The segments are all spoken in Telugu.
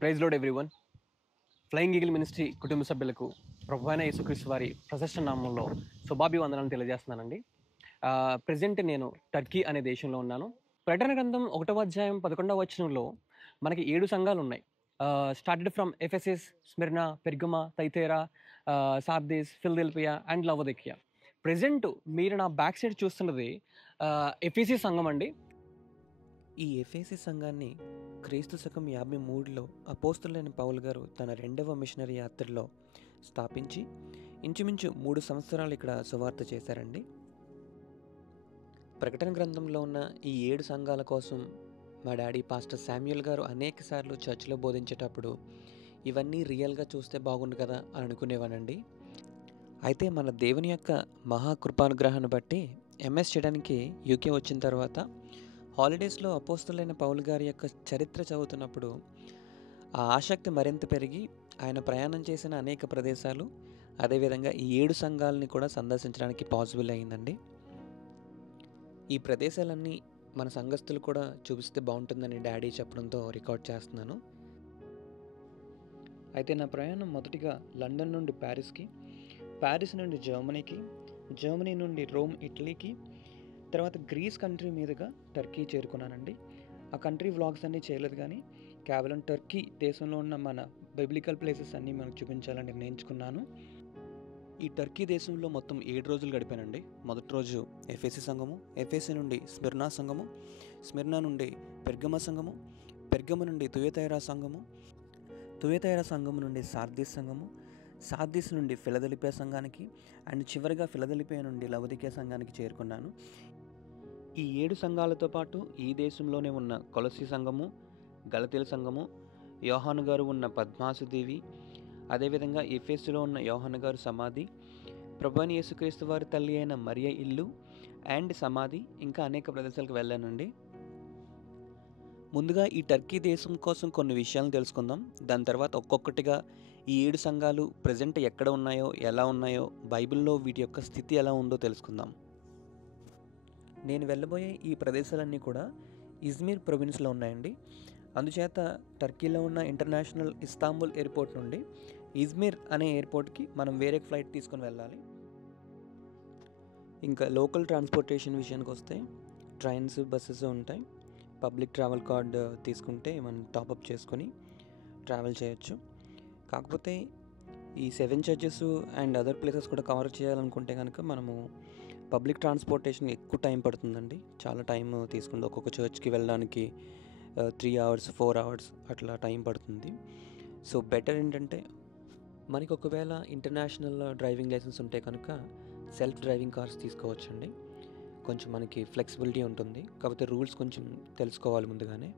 Praise lord everyone. Flying eagle ministry కుటుంబ సభ్యులకు ప్రభువైన యేసుక్రీస్తు వారి ప్రశస్త నామంలో శుభాభివందనాలు తెలియజేస్తున్నానండి. ప్రజెంట్ నేను టర్కీ అనే దేశంలో ఉన్నాను. ప్రకటన గ్రంథం 1వ అధ్యాయం 11వ వచనంలో మనకి 7 సంఘాలు ఉన్నాయి. Started from Ephesus, Smyrna, Pergamum, Thyatira, Sardis, Philadelphia and Laodicea. Present మీరు నా బ్యాక్ సైడ్ చూస్తున్నది ఎఫెసీ సంఘం అండి. ఈ ఎఫెసీ సంఘాన్ని క్రీస్తు శకం 53లో అపోస్తలుడైన పౌలు గారు తన 2వ మిషనరీ యాత్రలో స్థాపించి ఇంచుమించు 3 సంవత్సరాలు ఇక్కడ సువార్త చేశారండి. ప్రకటన గ్రంథంలో ఉన్న ఈ 7 సంఘాల కోసం మా డాడీ పాస్టర్ శామ్యూల్ గారు అనేక సార్లు చర్చిలో బోధించేటప్పుడు ఇవన్నీ రియల్గా చూస్తే బాగుండు కదా అని అనుకునేవానండి. అయితే మన దేవుని యొక్క మహాకృపానుగ్రహాన్ని బట్టి ఎంఎస్ చేయడానికి యూకే వచ్చిన తర్వాత హాలిడేస్లో అపోస్తలుడైన పౌలు గారి యొక్క చరిత్ర చదువుతున్నప్పుడు ఆ ఆసక్తి మరింత పెరిగి ఆయన ప్రయాణం చేసిన అనేక ప్రదేశాలు, అదేవిధంగా ఈ 7 సంఘాలని కూడా సందర్శించడానికి పాసిబుల్ అయిందండి. ఈ ప్రదేశాలన్నీ మన సంఘస్థులు కూడా చూపిస్తే బాగుంటుందని డాడీ చెప్పడంతో రికార్డ్ చేస్తున్నాను. అయితే నా ప్రయాణం మొదటిగా లండన్ నుండి ప్యారిస్కి, ప్యారిస్ నుండి జర్మనీకి, జర్మనీ నుండి రోమ్ ఇటలీకి, తర్వాత గ్రీస్ కంట్రీ మీదుగా టర్కీ చేరుకున్నానండి. ఆ కంట్రీ వ్లాగ్స్ అన్నీ చేయలేదు, కానీ కేవలం టర్కీ దేశంలో ఉన్న మన బైబిలికల్ ప్లేసెస్ అన్నీ మనకు చూపించాలని నిర్ణయించుకున్నాను. ఈ టర్కీ దేశంలో మొత్తం 7 రోజులు గడిపానండి. మొదటి రోజు ఎఫెసీ సంఘము, ఎఫెసీ నుండి స్మిర్నా సంఘము, స్మిర్నా నుండి పెర్గమ సంఘము, పెర్గమ నుండి తుయతైరా సంఘము, తుయతైరా సంఘము నుండి సార్దీస్ సంఘము, సార్దీస్ నుండి ఫిలదెల్ఫియా సంఘానికి అండ్ చివరిగా ఫిలదెల్ఫియా నుండి లవోదికియా సంఘానికి చేరుకున్నాను. ఈ 7 సంఘాలతో పాటు ఈ దేశంలోనే ఉన్న కొలసీ సంఘము, గలతీల సంఘము, యోహాను గారు ఉన్న పద్మాసు దేవి, అదేవిధంగా ఎఫెసులో ఉన్న యోహాను గారు సమాధి, ప్రభువైన యేసుక్రీస్తు వారి తల్లి అయిన మరియ ఇల్లు అండ్ సమాధి, ఇంకా అనేక ప్రదేశాలకు వెళ్ళానండి. ముందుగా ఈ టర్కీ దేశం కోసం కొన్ని విషయాలను తెలుసుకుందాం. దాని తర్వాత ఒక్కొక్కటిగా ఈ 7 సంఘాలు ప్రజెంట్ ఎక్కడ ఉన్నాయో, ఎలా ఉన్నాయో, బైబిల్లో వీటి యొక్క స్థితి ఎలా ఉందో తెలుసుకుందాం. నేను వెళ్ళబోయే ఈ ప్రదేశాలన్నీ కూడా ఇజ్మీర్ ప్రొవిన్స్లో ఉన్నాయండి. అందుచేత టర్కీలో ఉన్న ఇంటర్నేషనల్ ఇస్తాంబుల్ ఎయిర్పోర్ట్ నుండి ఇజ్మీర్ అనే ఎయిర్పోర్ట్కి మనం వేరే ఫ్లైట్ తీసుకొని వెళ్ళాలి. ఇంకా లోకల్ ట్రాన్స్పోర్టేషన్ విషయానికి వస్తే ట్రైన్స్, బస్సెస్ ఉంటాయి. పబ్లిక్ ట్రావెల్ కార్డ్ తీసుకుంటే మనం టాపప్ చేసుకొని ట్రావెల్ చేయొచ్చు. కాకపోతే ఈ 7 చర్చెస్ అండ్ అదర్ ప్లేసెస్ కూడా కవర్ చేయాలనుకుంటే కనుక మనము పబ్లిక్ ట్రాన్స్పోర్టేషన్ ఎక్కువ టైం పడుతుందండి. చాలా టైం తీసుకుంది. ఒక్కొక్క చర్చ్కి వెళ్ళడానికి 3 hours 4 hours అట్లా టైం పడుతుంది. సో బెటర్ ఏంటంటే మనకి ఒకవేళ ఇంటర్నేషనల్ డ్రైవింగ్ లైసెన్స్ ఉంటే కనుక సెల్ఫ్ డ్రైవింగ్ కార్స్ తీసుకోవచ్చండి. కొంచెం మనకి ఫ్లెక్సిబిలిటీ ఉంటుంది. కాకపోతే రూల్స్ కొంచెం తెలుసుకోవాలి ముందుగానే.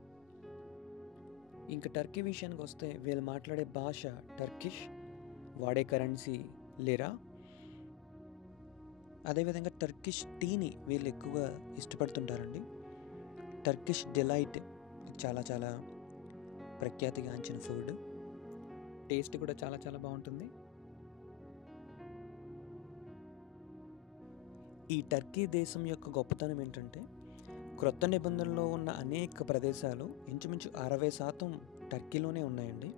ఇంకా టర్కీ విషయానికి వస్తే వీళ్ళు మాట్లాడే భాష టర్కిష్, వాడే కరెన్సీ లిరా. అదేవిధంగా టర్కిష్ టీని వీళ్ళు ఎక్కువగా ఇష్టపడుతుంటారండి. టర్కిష్ డిలైట్ చాలా చాలా ప్రఖ్యాతిగాంచిన ఫుడ్. టేస్ట్ కూడా చాలా చాలా బాగుంటుంది. ఈ టర్కీ దేశం యొక్క గొప్పతనం ఏంటంటే క్రొత్త నిబంధనలో ఉన్న అనేక ప్రదేశాలు ఇంచుమించు 60% టర్కీలోనే ఉన్నాయండి.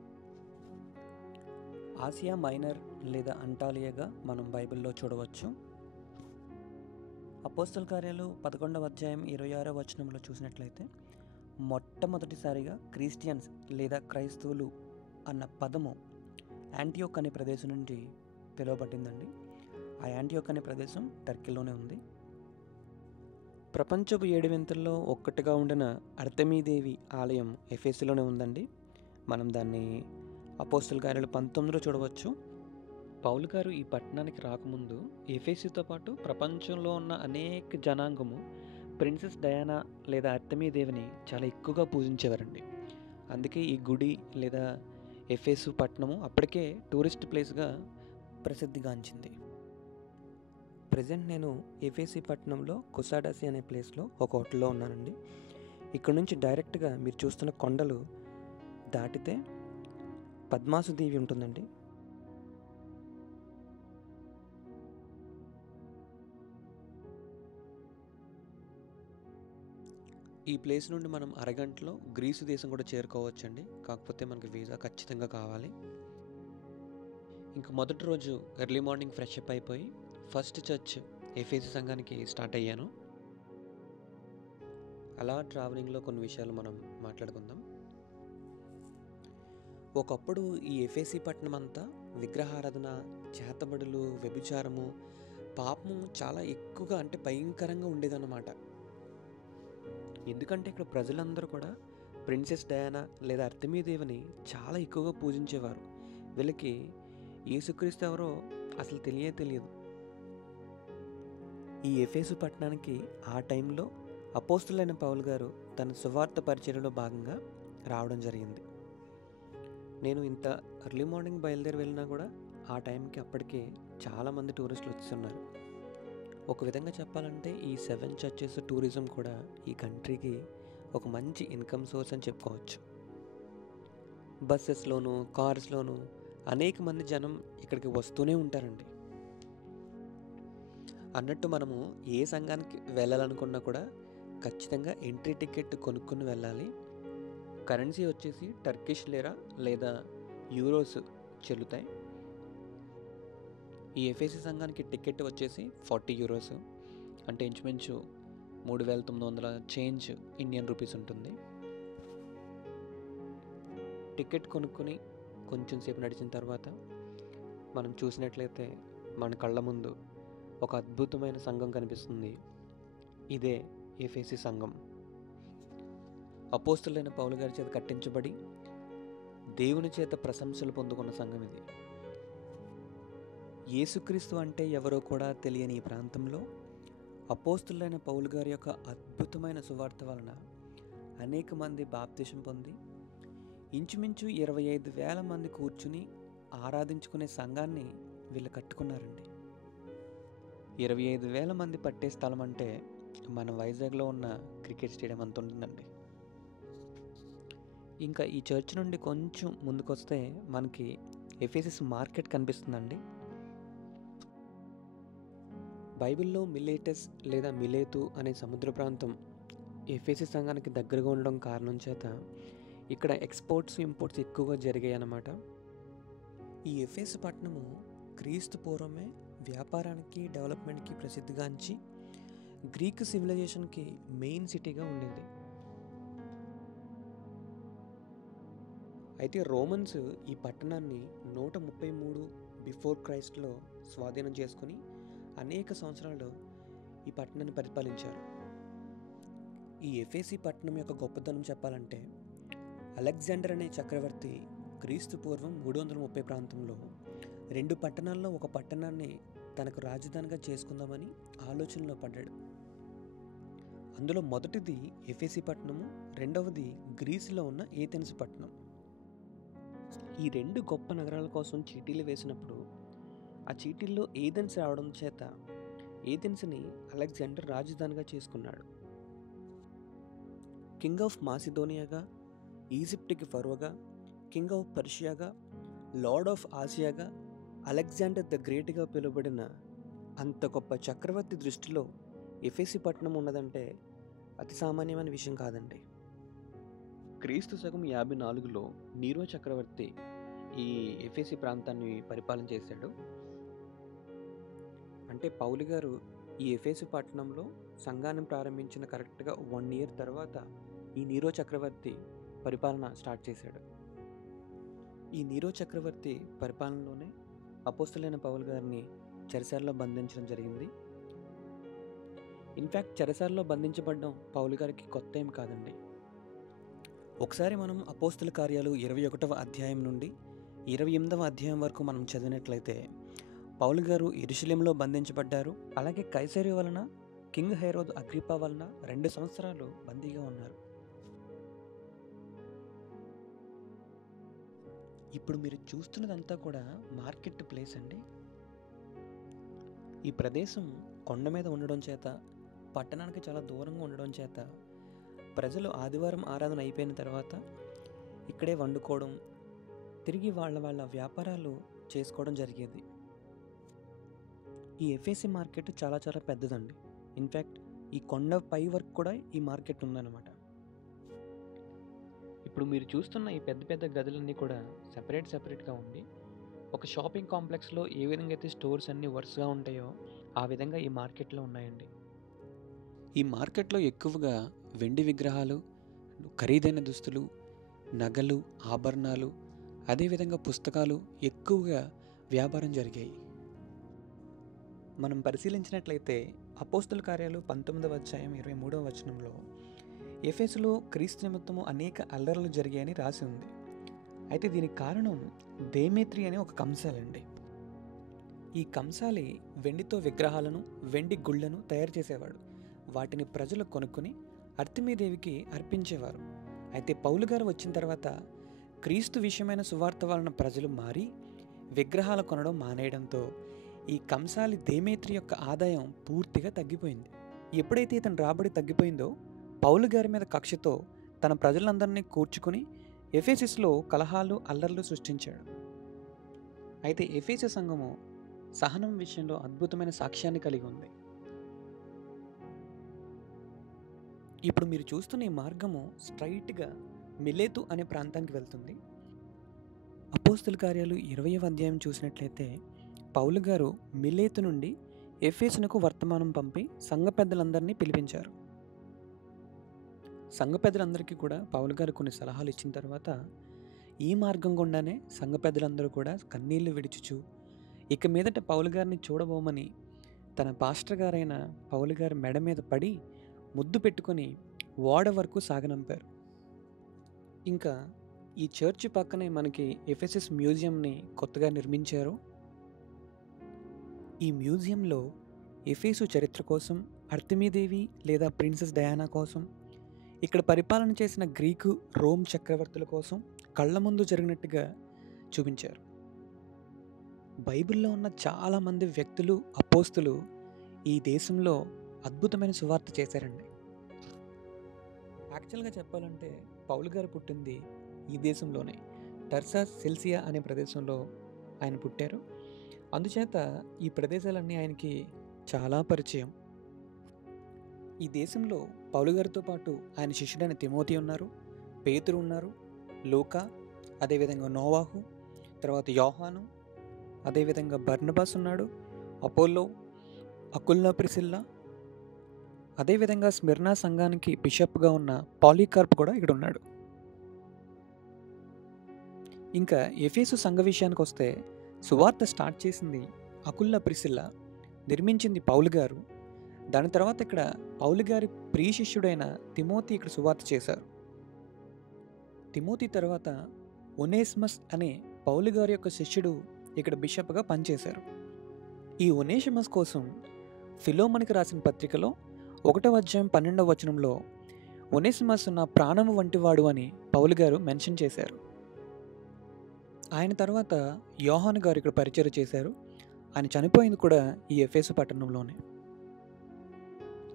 ఆసియా మైనర్ లేదా అంటాలియాగా మనం బైబిల్లో చూడవచ్చు. అపోస్తల కార్యాలు 11వ అధ్యాయం 26వ వచనంలో చూసినట్లయితే మొట్టమొదటిసారిగా క్రిస్టియన్స్ లేదా క్రైస్తవులు అన్న పదము యాంటియోక్ అనే ప్రదేశం నుండి పిలువబడిందండి. ఆ యాంటియోక్ అనే ప్రదేశం టర్కీలోనే ఉంది. ప్రపంచపు 7 వింతల్లో ఒక్కటిగా ఉండిన అర్తెమీదేవి ఆలయం ఎఫెసులోనే ఉందండి. మనం దాన్ని అపోస్తల కార్యాలు 19లో చూడవచ్చు. పౌలు గారు ఈ పట్టణానికి రాకముందు ఎఫెసుతో పాటు ప్రపంచంలో ఉన్న అనేక జనాంగము ప్రిన్సెస్ డయానా లేదా అర్తెమీదేవిని చాలా ఎక్కువగా పూజించేవారండి. అందుకే ఈ గుడి లేదా ఎఫెసు పట్టణము అప్పటికే టూరిస్ట్ ప్లేస్గా ప్రసిద్ధిగాంచింది. ప్రజెంట్ నేను ఎఫెసీ పట్టణంలో కుసాడాసి అనే ప్లేస్లో ఒక హోటల్లో ఉన్నానండి. ఇక్కడ నుంచి డైరెక్ట్గా మీరు చూస్తున్న కొండలు దాటితే పద్మాసు దేవి ఉంటుందండి. ఈ ప్లేస్ నుండి మనం అరగంటలో గ్రీసు దేశం కూడా చేరుకోవచ్చండి. కాకపోతే మనకి వీసా ఖచ్చితంగా కావాలి. ఇంక మొదటి రోజు ఎర్లీ మార్నింగ్ ఫ్రెష్ అప్ అయిపోయి ఫస్ట్ చర్చ్ ఎఫెసీ సంఘానికి స్టార్ట్ అయ్యాను. అలా ట్రావెలింగ్లో కొన్ని విషయాలు మనం మాట్లాడుకుందాం. ఒకప్పుడు ఈ ఎఫెసీ పట్టణం అంతా విగ్రహారాధన, చేతబడులు, వ్యభిచారము, పాపము చాలా ఎక్కువగా, అంటే భయంకరంగా ఉండేదన్నమాట. ఎందుకంటే ఇక్కడ ప్రజలందరూ కూడా ప్రిన్సెస్ డయానా లేదా అర్తెమీదేవిని చాలా ఎక్కువగా పూజించేవారు. వీళ్ళకి యేసుక్రీస్తు ఎవరో అసలు తెలియదు. ఈ ఎఫెసు పట్టణానికి ఆ టైంలో అపోస్తులైన పౌలు గారు తన సువార్త పరిచర్యలో భాగంగా రావడం జరిగింది. నేను ఇంత ఎర్లీ మార్నింగ్ బయలుదేరి వెళ్ళినా కూడా ఆ టైంకి అప్పటికే చాలామంది టూరిస్టులు వస్తున్నారు. ఒక విధంగా చెప్పాలంటే ఈ 7 చర్చెస్ టూరిజం కూడా ఈ కంట్రీకి ఒక మంచి ఇన్కమ్ సోర్స్ అని చెప్పుకోవచ్చు. బస్సెస్లోను, కార్స్లోను అనేక మంది జనం ఇక్కడికి వస్తూనే ఉంటారండి. అన్నట్టు మనము ఏ సంఘానికి వెళ్ళాలనుకున్నా కూడా ఖచ్చితంగా ఎంట్రీ టికెట్ కొనుక్కొని వెళ్ళాలి. కరెన్సీ వచ్చేసి టర్కిష్ లీరా లేదా యూరోస్ చెల్లుతాయి. ఈ ఎఫెసీ సంఘానికి టికెట్ వచ్చేసి 40 యూరోస్, అంటే ఇంచుమించు 3,900 చేంజ్ ఇండియన్ రూపీస్ ఉంటుంది. టికెట్ కొనుక్కొని కొంచెం సేపు నడిచిన తర్వాత మనం చూసినట్లయితే మన కళ్ళ ముందు ఒక అద్భుతమైన సంఘం కనిపిస్తుంది. ఇదే ఎఫెసీ సంఘం. అపోస్తులైన పౌలు గారి చేత కట్టించబడి దేవుని చేత ప్రశంసలు పొందుకున్న సంఘం ఇది. యేసుక్రీస్తు అంటే ఎవరో కూడా తెలియని ఈ ప్రాంతంలో అపోస్తులైన పౌలు గారి యొక్క అద్భుతమైన సువార్త వలన అనేక మంది బాప్తిసం పొంది ఇంచుమించు 25,000 మంది కూర్చుని ఆరాధించుకునే సంఘాన్ని వీళ్ళు కట్టుకున్నారండి. 25,000 మంది పట్టే స్థలం అంటే మన వైజాగ్లో ఉన్న క్రికెట్ స్టేడియం అంత ఉంటుందండి. ఇంకా ఈ చర్చ్ నుండి కొంచెం ముందుకొస్తే మనకి ఎఫెసస్ మార్కెట్ కనిపిస్తుందండి. బైబిల్లో మిలేటస్ లేదా మిలేతు అనే సముద్ర ప్రాంతం ఎఫెసీ సంఘానికి దగ్గరగా ఉండడం కారణం చేత ఇక్కడ ఎక్స్పోర్ట్స్, ఇంపోర్ట్స్ ఎక్కువగా జరిగాయి అన్నమాట. ఈ ఎఫెసు పట్టణము క్రీస్తు పూర్వమే వ్యాపారానికి, డెవలప్మెంట్కి ప్రసిద్ధిగాంచి గ్రీక్ సివిలైజేషన్కి మెయిన్ సిటీగా ఉండేది. అయితే రోమన్స్ ఈ పట్టణాన్ని 133 బిఫోర్ క్రైస్ట్లో స్వాధీనం చేసుకుని అనేక సంవత్సరాలు ఈ పట్టణాన్ని పరిపాలించారు. ఈ ఎఫెసీ పట్టణం యొక్క గొప్పతనం చెప్పాలంటే అలెగ్జాండర్ అనే చక్రవర్తి క్రీస్తు పూర్వం 330 ప్రాంతంలో 2 పట్టణాల్లో ఒక పట్టణాన్ని తనకు రాజధానిగా చేసుకుందామని ఆలోచనలో పడ్డాడు. అందులో మొదటిది ఎఫెసీ పట్టణము, రెండవది గ్రీసులో ఉన్న ఏథెన్స్ పట్టణం. ఈ 2 గొప్ప నగరాల కోసం చీటీలు వేసినప్పుడు ఆ చీటీల్లో ఏథెన్స్ రావడం చేత ఏథెన్స్ని అలెగ్జాండర్ రాజధానిగా చేసుకున్నాడు. కింగ్ ఆఫ్ మాసిడోనియాగా, ఈజిప్ట్కి ఫరోగా, కింగ్ ఆఫ్ పర్షియాగా, లార్డ్ ఆఫ్ ఆసియాగా అలెగ్జాండర్ ద గ్రేట్గా పిలువబడిన అంత గొప్ప చక్రవర్తి దృష్టిలో ఎఫెసీ పట్టణం ఉన్నదంటే అతి సామాన్యమైన విషయం కాదండి. క్రీస్తు శకం 54లో నీరో చక్రవర్తి ఈ ఎఫెసీ ప్రాంతాన్ని పరిపాలన చేశాడు. అంటే పౌలు గారు ఈ ఎఫెసీ పట్టణంలో సంఘాన్ని ప్రారంభించిన కరెక్ట్గా 1 year తర్వాత ఈ నీరో చక్రవర్తి పరిపాలన స్టార్ట్ చేశాడు. ఈ నీరో చక్రవర్తి పరిపాలనలోనే అపోస్తలులైన పౌలు గారిని చెరసాలలో బంధించడం జరిగింది. ఇన్ఫ్యాక్ట్ చెరసాలలో బంధించబడడం పౌలు గారికి కొత్త ఏం కాదండి. ఒకసారి మనం అపోస్తల కార్యాలు 21వ అధ్యాయం నుండి 28వ అధ్యాయం వరకు మనం చదివినట్లయితే పౌలు గారు యెరూషలేములో బంధించబడ్డారు. అలాగే కైసరియా వలన, కింగ్ హెరోద్ అగ్రిప్పా వలన 2 సంవత్సరాలు బందీగా ఉన్నారు. ఇప్పుడు మీరు చూస్తున్నదంతా కూడా మార్కెట్ ప్లేస్ అండి. ఈ ప్రదేశం కొండ మీద ఉండడం చేత, పట్టణానికి చాలా దూరంగా ఉండడం చేత ప్రజలు ఆదివారం ఆరాధన అయిపోయిన తర్వాత ఇక్కడే వండుకోవడం, తిరిగి వాళ్ళ వ్యాపారాలు చేసుకోవడం జరిగేది. ఈ ఎఫెసీ మార్కెట్ చాలా చాలా పెద్దదండి. ఇన్ఫ్యాక్ట్ ఈ కొండ పై వరకు కూడా ఈ మార్కెట్ ఉందన్నమాట. ఇప్పుడు మీరు చూస్తున్న ఈ పెద్ద పెద్ద గదులన్నీ కూడా సెపరేట్గా ఉండి ఒక షాపింగ్ కాంప్లెక్స్లో ఏ విధంగా అయితే స్టోర్స్ అన్నీ వరుసగా ఉంటాయో ఆ విధంగా ఈ మార్కెట్లో ఉన్నాయండి. ఈ మార్కెట్లో ఎక్కువగా వెండి విగ్రహాలు, ఖరీదైన దుస్తులు, నగలు, ఆభరణాలు, అదేవిధంగా పుస్తకాలు ఎక్కువగా వ్యాపారం జరిగాయి. మనం పరిశీలించినట్లయితే అపోస్తల కార్యాలు 19వ అధ్యాయం 23వ వచనంలో ఎఫెసులో క్రీస్తు నిమిత్తము అనేక అల్లర్లు జరిగాయని రాసి ఉంది. అయితే దీనికి కారణం దేమేత్రి అనే ఒక కంసాలండి. ఈ కంసాలి వెండితో విగ్రహాలను, వెండి గుళ్ళను తయారు చేసేవాడు. వాటిని ప్రజలు కొనుక్కొని అర్తిమీదేవికి అర్పించేవారు. అయితే పౌలు గారు వచ్చిన తర్వాత క్రీస్తు విషయమైన సువార్త వలన ప్రజలు మారి విగ్రహాలు కొనడం మానేయడంతో ఈ కంసాలి దేమేత్రి యొక్క ఆదాయం పూర్తిగా తగ్గిపోయింది. ఎప్పుడైతే ఇతని రాబడి తగ్గిపోయిందో పౌలు గారి మీద కక్షతో తన ప్రజలందరినీ కూర్చుకుని ఎఫెసస్లో కలహాలు, అల్లర్లు సృష్టించాడు. అయితే ఎఫెసు సంఘము సహనం విషయంలో అద్భుతమైన సాక్ష్యాన్ని కలిగి ఉంది. ఇప్పుడు మీరు చూస్తున్న ఈ మార్గము స్ట్రైట్గా మిలేతు అనే ప్రాంతానికి వెళ్తుంది. అపోస్తల కార్యాలు 20వ అధ్యాయం చూసినట్లయితే పౌలు గారు మిలేతు నుండి ఎఫెసునకు వర్తమానం పంపి సంఘ పెద్దలందరినీ పిలిపించారు. సంఘ పెద్దలందరికీ కూడా పౌలు గారు కొన్ని సలహాలు ఇచ్చిన తర్వాత ఈ మార్గం గుండానే సంఘ పెద్దలందరూ కూడా కన్నీళ్లు విడిచుచు ఇక మీదట పౌలు గారిని చూడబోమని తన పాస్టర్ గారైన పౌలు గారి మెడ మీద పడి ముద్దు పెట్టుకొని ఓడ వరకు సాగనంపారు. ఇంకా ఈ చర్చి పక్కనే మనకి ఎఫెసస్ మ్యూజియంని కొత్తగా నిర్మించారు. ఈ మ్యూజియంలో ఎఫెసు చరిత్ర కోసం, అర్తిమీదేవి లేదా ప్రిన్సెస్ డయానా కోసం, ఇక్కడ పరిపాలన చేసిన గ్రీకు, రోమ్ చక్రవర్తుల కోసం కళ్ళ ముందు జరిగినట్టుగా చూపించారు. బైబిల్లో ఉన్న చాలామంది వ్యక్తులు, అపోస్తులు ఈ దేశంలో అద్భుతమైన సువార్త చేశారండి. యాక్చువల్గా చెప్పాలంటే పౌలు గారు పుట్టింది ఈ దేశంలోనే, టర్సాస్ సెల్సియా అనే ప్రదేశంలో ఆయన పుట్టారు. అందుచేత ఈ ప్రదేశాలన్నీ ఆయనకి చాలా పరిచయం. ఈ దేశంలో పౌలు గారితో పాటు ఆయన శిష్యుడైన తిమోతి ఉన్నారు, పేతురు ఉన్నారు, లూకా, అదేవిధంగా నోవాహు, తర్వాత యోహాను, అదేవిధంగా బర్నబాస్ ఉన్నాడు, అపోల్లో, అకుల్లా, ప్రిసిల్లా, అదేవిధంగా స్మిర్నా సంఘానికి బిషప్గా ఉన్న పాలీకార్ప్ కూడా ఇక్కడ ఉన్నాడు. ఇంకా ఎఫెసు సంఘ విషయానికి వస్తే సువార్త స్టార్ట్ చేసింది అకుల్లా, ప్రిసిల్లా, నిర్మించింది పౌలు గారు. దాని తర్వాత ఇక్కడ పౌలు గారి ప్రియ శిష్యుడైన తిమోతి ఇక్కడ సువార్త చేశారు. తిమోతి తర్వాత ఒనేసిమస్ అనే పౌలు గారి యొక్క శిష్యుడు ఇక్కడ బిషప్గా పనిచేశారు. ఈ ఒనేసిమస్ కోసం ఫిలోమనికి రాసిన పత్రికలో 1వ అధ్యాయం 12వ వచనంలో ఒనేసిమస్ నా ప్రాణము వంటివాడు అని పౌలు గారు మెన్షన్ చేశారు. ఆయన తర్వాత యోహాను గారు ఇక్కడ పరిచయం చేశారు. ఆయన చనిపోయింది కూడా ఈ ఎఫెసు పట్టణంలోనే.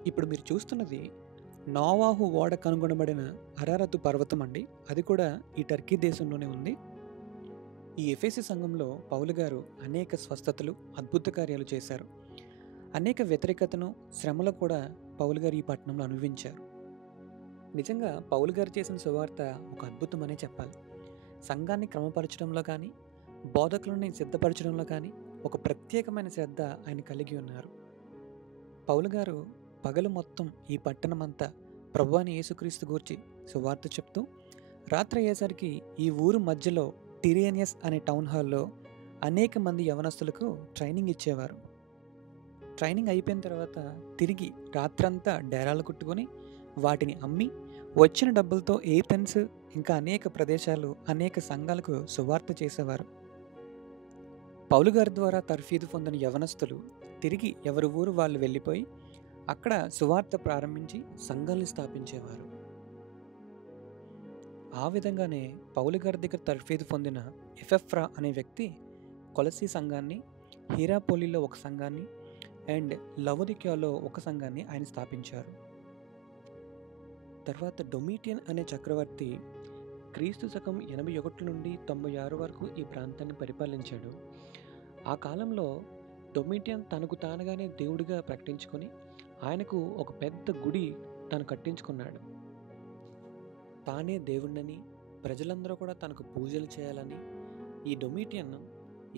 ఇప్పుడు మీరు చూస్తున్నది నోవాహు ఓడ కనుగొనబడిన అరారతు పర్వతం అండి. అది కూడా ఈ టర్కీ దేశంలోనే ఉంది. ఈ ఎఫెసు సంఘంలో పౌలు గారు అనేక స్వస్థతలు, అద్భుత కార్యాలు చేశారు. అనేక వ్యతిరేకతను, శ్రమలు కూడా పౌలు గారు ఈ పట్టణంలో అనుభవించారు. నిజంగా పౌలు గారు చేసిన సువార్త ఒక అద్భుతమనే చెప్పాలి. సంఘాన్ని క్రమపరచడంలో కానీ, బోధకులని సిద్ధపరచడంలో కానీ ఒక ప్రత్యేకమైన శ్రద్ధ ఆయన కలిగి ఉన్నారు. పౌలు గారు పగలు మొత్తం ఈ పట్టణమంతా ప్రభువైన యేసుక్రీస్తు గూర్చి సువార్త చెప్తూ, రాత్రి అయ్యేసరికి ఈ ఊరు మధ్యలో టిరేనియస్ అనే టౌన్ హాల్లో అనేక మంది యవనస్తులకు ట్రైనింగ్ ఇచ్చేవారు. ట్రైనింగ్ అయిపోయిన తర్వాత తిరిగి రాత్రంతా డేరాలు కుట్టుకొని వాటిని అమ్మి వచ్చిన డబ్బులతో ఏథెన్స్ ఇంకా అనేక ప్రదేశాలు, అనేక సంఘాలకు సువార్త చేసేవారు. పౌలు గారి ద్వారా తర్ఫీదు పొందిన యవనస్తులు తిరిగి ఎవరి ఊరు వాళ్ళు వెళ్ళిపోయి అక్కడ సువార్త ప్రారంభించి సంఘాలను స్థాపించేవారు. ఆ విధంగానే పౌలు గారి దగ్గర తర్ఫీదు పొందిన ఎఫెఫ్రా అనే వ్యక్తి కొలసీ సంఘాన్ని, హీరాపోలిలో ఒక సంఘాన్ని అండ్ లవోదికియాలో ఒక సంఘాన్ని ఆయన స్థాపించారు. తర్వాత డొమిటియన్ అనే చక్రవర్తి క్రీస్తు శకం 81 నుండి 96 వరకు ఈ ప్రాంతాన్ని పరిపాలించాడు. ఆ కాలంలో డొమిటియన్ తనకు తానుగానే దేవుడిగా ప్రకటించుకొని ఆయనకు ఒక పెద్ద గుడి తాను కట్టించుకున్నాడు. తానే దేవుణ్ణని, ప్రజలందరూ కూడా తనకు పూజలు చేయాలని ఈ డొమిటియన్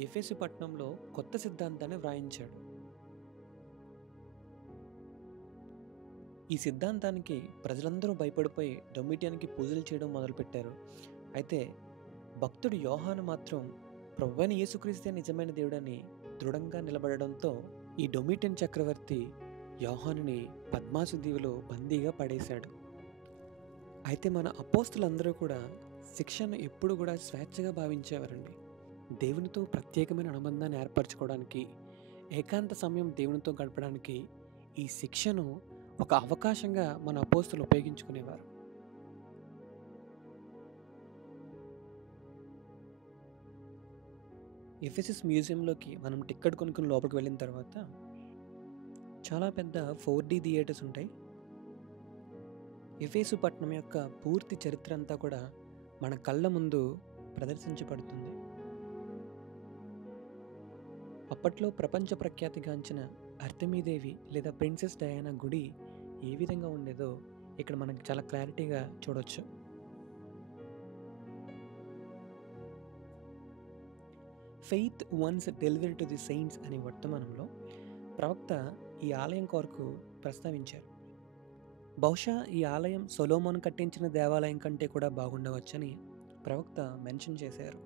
ఎఫెసు పట్టణంలో కొత్త సిద్ధాంతాన్ని వ్రాయించాడు. ఈ సిద్ధాంతానికి ప్రజలందరూ భయపడిపోయి డొమిటియన్కి పూజలు చేయడం మొదలుపెట్టారు. అయితే భక్తుడు యోహాను మాత్రం ప్రభువైన యేసుక్రీస్తే నిజమైన దేవుడని దృఢంగా నిలబడడంతో ఈ డొమిటియన్ చక్రవర్తి యోహానుని పద్మాసు దీవిలో బందీగా పడేశాడు. అయితే మన అపోస్తులందరూ కూడా శిక్షను ఎప్పుడు కూడా స్వేచ్ఛగా భావించేవారండి. దేవునితో ప్రత్యేకమైన అనుబంధాన్ని ఏర్పరచుకోవడానికి, ఏకాంత సమయం దేవునితో గడపడానికి ఈ శిక్షను ఒక అవకాశంగా మన అపోస్తులు ఉపయోగించుకునేవారు. ఎఫెసస్ మ్యూజియంలోకి మనం టికెట్ కొనుక్కుని లోపలికి వెళ్ళిన తర్వాత చాలా పెద్ద 4D థియేటర్స్ ఉంటాయి. ఎఫెసు పట్టణం యొక్క పూర్తి చరిత్ర అంతా కూడా మన కళ్ళ ముందు ప్రదర్శించబడుతుంది. అప్పట్లో ప్రపంచ ప్రఖ్యాతిగాంచిన అర్తెమీదేవి లేదా ప్రిన్సెస్ డయానా గుడి ఏ విధంగా ఉండేదో ఇక్కడ మనకి చాలా క్లారిటీగా చూడొచ్చు. Faith once delivery to the saints అనే వర్తమానంలో ప్రవక్త ఈ ఆలయం కొరకు ప్రస్తావించారు. బహుశా ఈ ఆలయం సొలొమోను కట్టించిన దేవాలయం కంటే కూడా బాగుండవచ్చని ప్రవక్త మెన్షన్ చేశారు.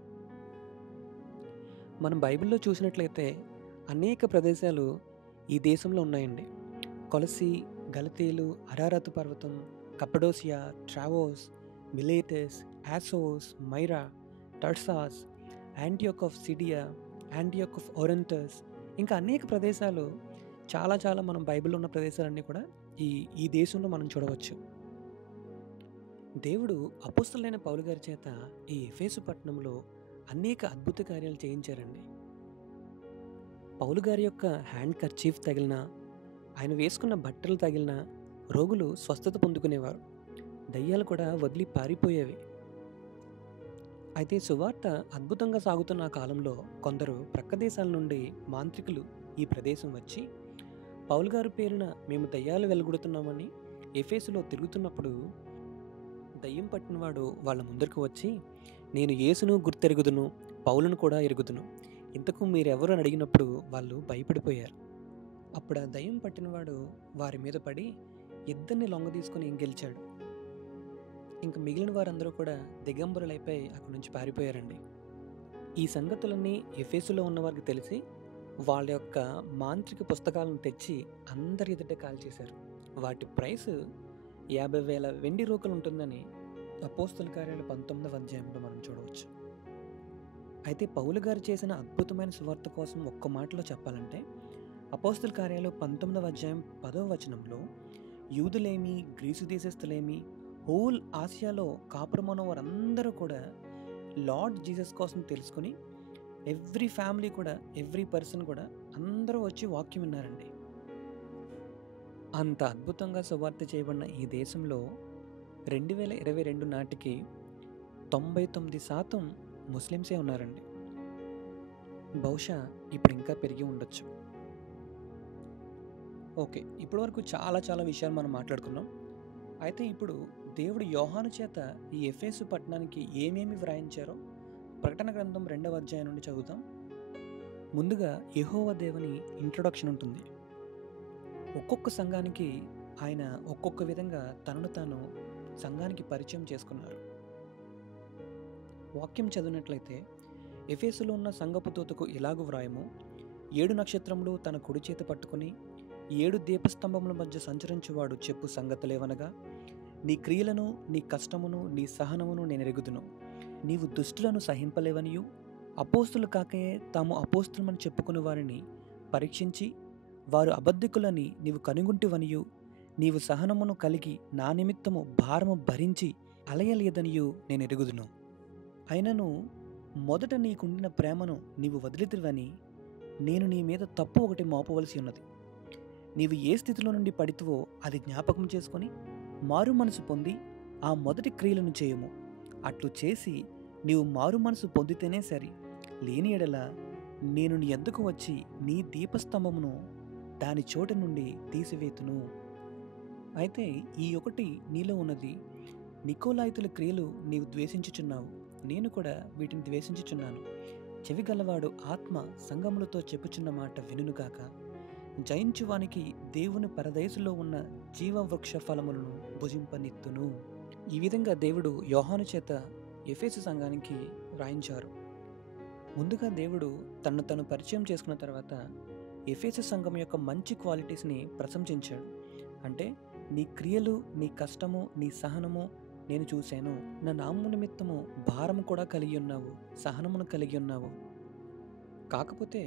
మనం బైబిల్లో చూసినట్లయితే అనేక ప్రదేశాలు ఈ దేశంలో ఉన్నాయండి. కొలసి, గలతీలు, అరారతు పర్వతం, Cappadocia, ట్రావోస్, Miletus, Asus, Myra, టర్సాస్, యాంటియోక్ of సిడియా, యాంటియోక్ of ఓరెంటస్, ఇంకా అనేక ప్రదేశాలు చాలా మనం బైబిల్లో ఉన్న ప్రదేశాలన్నీ కూడా ఈ దేశంలో మనం చూడవచ్చు. దేవుడు అపోస్తలుడైన పౌలు గారి చేత ఈ ఎఫెసు పట్టణంలో అనేక అద్భుత కార్యాలు చేయించారండి. పౌలు గారి యొక్క హ్యాండ్ కర్చీఫ్ తగిలినా, ఆయన వేసుకున్న బట్టలు తగిలినా రోగులు స్వస్థత పొందుకునేవారు. దయ్యాలు కూడా వదిలి పారిపోయేవి. అయితే సువార్త అద్భుతంగా సాగుతున్న కాలంలో కొందరు ప్రక్క దేశాల నుండి మాంత్రికులు ఈ ప్రదేశం వచ్చి పౌలు గారి పేరున మేము దయ్యాలు వెలుగుడుతున్నామని ఎఫెసులో తిరుగుతున్నప్పుడు దయ్యం పట్టినవాడు వాళ్ళ ముందరికి వచ్చి, నేను యేసును గుర్తెరుగుదును, పౌలును కూడా ఎరుగుదును, ఇంతకు మీరెవరు అని అడిగినప్పుడు వాళ్ళు భయపడిపోయారు. అప్పుడు ఆ దయ్యం పట్టినవాడు వారి మీద పడి ఇద్దరిని లొంగ తీసుకుని గెలిచాడు. ఇంకా మిగిలిన వారందరూ కూడా దిగంబరులైపోయి అక్కడి నుంచి పారిపోయారండి. ఈ సంగతులన్నీ ఎఫెసులో ఉన్న వారికి తెలిసి వాళ్ళ యొక్క మాంత్రిక పుస్తకాలను తెచ్చి అందరి ఎదుట కాల్చేశారు. వాటి ప్రైస్ 50,000 వెండి రూకలు ఉంటుందని అపోస్తల కార్యాలు 19వ అధ్యాయంలో మనం చూడవచ్చు. అయితే పౌలు గారు చేసిన అద్భుతమైన సువార్త కోసం ఒక్క మాటలో చెప్పాలంటే అపోస్తల కార్యాలు 19వ అధ్యాయం 10వ వచనంలో యూదులేమి, గ్రీసు దేశస్థులేమి, హోల్ ఆసియాలో కాపురమున్న వారందరూ కూడా లార్డ్ జీసస్ కోసం తెలుసుకుని ఎవ్రీ ఫ్యామిలీ కూడా, ఎవ్రీ పర్సన్ కూడా అందరూ వచ్చి వాక్యం విన్నారండి. అంత అద్భుతంగా సువార్త చేయబడిన ఈ దేశంలో 2022 నాటికి 99% ముస్లిమ్సే ఉన్నారండి. బహుశా ఇప్పుడు ఇంకా పెరిగి ఉండొచ్చు. ఓకే, ఇప్పటి వరకు చాలా విషయాలు మనం మాట్లాడుకున్నాం. అయితే ఇప్పుడు దేవుడు యోహాను చేత ఈ ఎఫెసు పట్టణానికి ఏమేమి వ్రాయించారో ప్రకటన గ్రంథం 2వ అధ్యాయం నుండి చదువుతాం. ముందుగా యెహోవా దేవుని ఇంట్రొడక్షన్ ఉంటుంది. ఒక్కొక్క సంఘానికి ఆయన ఒక్కొక్క విధంగా తనను తాను సంఘానికి పరిచయం చేసుకున్నారు. వాక్యం చదివినట్లయితే ఎఫెసులో ఉన్న సంఘపు దూతకు ఇలాగు వ్రాయము, 7 నక్షత్రములు తన కుడి చేత పట్టుకుని 7 దీపస్తంభముల మధ్య సంచరించువాడు చెప్పు సంగతులేవనగా, నీ క్రియలను, నీ కష్టమును, నీ సహనమును నేను ఎరుగుదును. నీవు దుష్టులను సహింపలేవనియు, అపోస్తులు కాకయే తాము అపోస్తులమని చెప్పుకుని వారిని పరీక్షించి వారు అబద్ధికులని నీవు కనుగొంటివనియు, నీవు సహనమును కలిగి నా నిమిత్తము భారము భరించి అలయలేదనియు నేను ఎరుగుదును. అయినను మొదట నీకుండిన ప్రేమను నీవు వదిలితివని నేను నీ మీద తప్పు ఒకటి మోపవలసి ఉన్నది. నీవు ఏ స్థితిలో నుండి పడితివో అది జ్ఞాపకం చేసుకొని మారు మనసు పొంది ఆ మొదటి క్రియలను చేయము. అట్లు చేసి నీవు మారు మనసు పొందితేనే సరి, లేని ఎడల నేను నీ యొద్దకు వచ్చి నీ దీపస్తంభమును దాని చోట నుండి తీసివేతును. అయితే ఈ ఒకటి నీలో ఉన్నది, నికోలాయితుల క్రియలు నీవు ద్వేషించుచున్నావు, నేను కూడా వీటిని ద్వేషించుచున్నాను. చెవి గలవాడు ఆత్మ సంగములతో చెప్పుచున్న మాట వినుగాక. జయించువానికి దేవుని పరదేశులో ఉన్న జీవవృక్ష ఫలములను భుజింపనిత్తును. ఈ విధంగా దేవుడు యోహాను చేత ఎఫెసు సంఘానికి వ్రాయించారు. ముందుగా దేవుడు తను పరిచయం చేసుకున్న తర్వాత ఎఫెసు సంఘం యొక్క మంచి క్వాలిటీస్ని ప్రశంసించాడు. అంటే నీ క్రియలు, నీ కష్టము, నీ సహనము నేను చూశాను. నా నామము నిమిత్తము భారము కూడా కలిగి ఉన్నావు, సహనమును కలిగి ఉన్నావు. కాకపోతే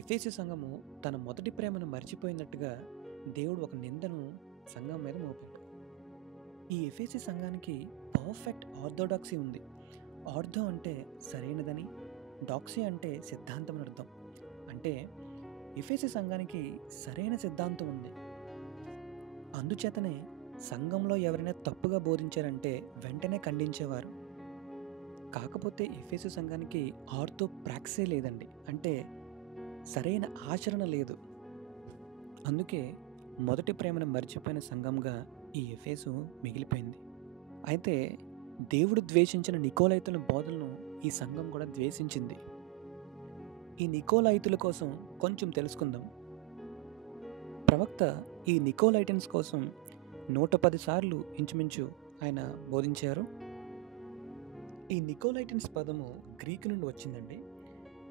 ఎఫెసు సంఘము తన మొదటి ప్రేమను మర్చిపోయినట్టుగా దేవుడు ఒక నిందను సంఘం మీద మోపాడు. ఈ ఎఫెసు సంఘానికి పర్ఫెక్ట్ ఆర్థోడాక్సీ ఉంది. ఆర్థో అంటే సరైనదని, డాక్సీ అంటే సిద్ధాంతం అని అర్థం. అంటే ఎఫెసు సంఘానికి సరైన సిద్ధాంతం ఉంది. అందుచేతనే సంఘంలో ఎవరైనా తప్పుగా బోధించారంటే వెంటనే ఖండించేవారు. కాకపోతే ఎఫెసు సంఘానికి ఆర్థో ప్రాక్సే లేదండి, అంటే సరైన ఆచరణ లేదు. అందుకే మొదటి ప్రేమను మర్చిపోయిన సంఘంగా ఈ ఎఫెసు మిగిలిపోయింది. అయితే దేవుడు ద్వేషించిన నికోలైతుల బోధలను ఈ సంఘం కూడా ద్వేషించింది. ఈ నికోలైతుల కోసం కొంచెం తెలుసుకుందాం. ప్రవక్త ఈ నికోలైటన్స్ కోసం 110 సార్లు ఇంచుమించు ఆయన బోధించారు. ఈ నికోలైటన్స్ పదము గ్రీకు నుండి వచ్చిందండి.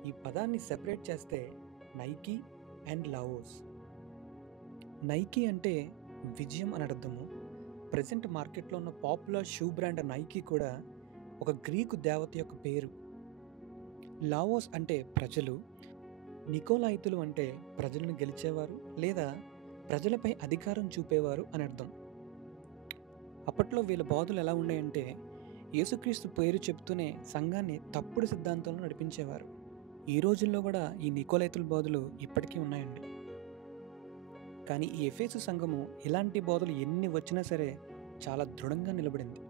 ఈ పదాన్ని సెపరేట్ చేస్తే నైకీ అండ్ లావోస్. నైకీ అంటే విజయం అని అర్థము. ప్రజెంట్ మార్కెట్లో ఉన్న పాపులర్ షూ బ్రాండ్ నైకీ కూడా ఒక గ్రీకు దేవత యొక్క పేరు. లావోస్ అంటే ప్రజలు. నికోలాయితులు అంటే ప్రజలను గెలిచేవారు లేదా ప్రజలపై అధికారం చూపేవారు అని అర్థం. అప్పట్లో వీళ్ళ బోధలు ఎలా ఉన్నాయంటే యేసుక్రీస్తు పేరు చెప్తూనే సంఘాన్ని తప్పుడు సిద్ధాంతంలో నడిపించేవారు. ఈ రోజుల్లో కూడా ఈ నికోలైతుల బోధలు ఇప్పటికీ ఉన్నాయండి. కానీ ఈ ఎఫెసు సంఘము ఇలాంటి బోధలు ఎన్ని వచ్చినా సరే చాలా దృఢంగా నిలబడింది.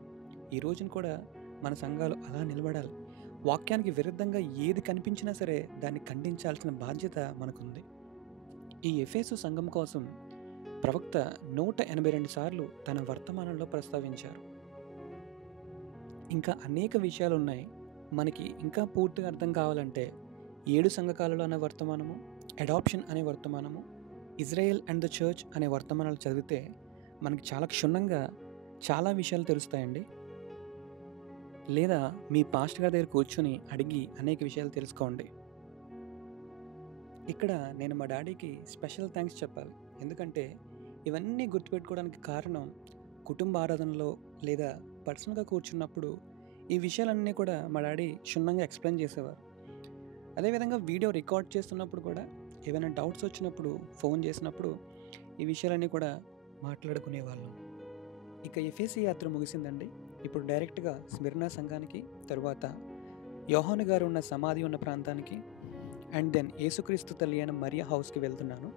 ఈ రోజున కూడా మన సంఘాలు అలా నిలబడాలి. వాక్యానికి విరుద్ధంగా ఏది కనిపించినా సరే దాన్ని ఖండించాల్సిన బాధ్యత మనకుంది. ఈ ఎఫెసు సంఘం కోసం ప్రవక్త 182 సార్లు తన వర్తమానంలో ప్రస్తావించారు. ఇంకా అనేక విషయాలు ఉన్నాయి. మనకి ఇంకా పూర్తిగా అర్థం కావాలంటే 7 సంఘకాలలో అనే వర్తమానము, అడాప్షన్ అనే వర్తమానము, ఇజ్రాయెల్ అండ్ ద చర్చ్ అనే వర్తమానాలు చదివితే మనకి చాలా క్షుణ్ణంగా చాలా విషయాలు తెలుస్తాయండి. లేదా మీ పాస్టర్ గారి దగ్గర కూర్చొని అడిగి అనేక విషయాలు తెలుసుకోండి. ఇక్కడ నేను మా డాడీకి స్పెషల్ థ్యాంక్స్ చెప్పాలి. ఎందుకంటే ఇవన్నీ గుర్తుపెట్టుకోవడానికి కారణం కుటుంబ ఆరాధనలో లేదా పర్సనల్గా కూర్చున్నప్పుడు ఈ విషయాలన్నీ కూడా మా డాడీ క్షుణ్ణంగా ఎక్స్ప్లెయిన్ చేసేవారు. అదేవిధంగా వీడియో రికార్డ్ చేస్తున్నప్పుడు కూడా ఏమైనా డౌట్స్ వచ్చినప్పుడు ఫోన్ చేసినప్పుడు ఈ విషయాలన్నీ కూడా మాట్లాడుకునేవాళ్ళం. ఇక ఎఫెసు యాత్ర ముగిసిందండి. ఇప్పుడు డైరెక్ట్గా స్మిర్నా సంఘానికి, తరువాత యోహాను గారు ఉన్న సమాధి ఉన్న ప్రాంతానికి, అండ్ దెన్ యేసుక్రీస్తు తల్లి అయిన మరియా హౌస్కి వెళ్తున్నాను.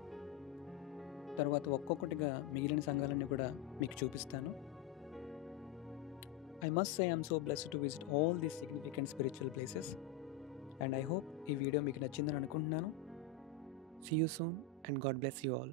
తర్వాత ఒక్కొక్కటిగా మిగిలిన సంఘాలన్నీ కూడా మీకు చూపిస్తాను. I must say I'm so blessed to visit all these significant spiritual places, and I hope ఈ వీడియో మీకు నచ్చిందని అనుకుంటున్నాను. See you soon and God bless you all.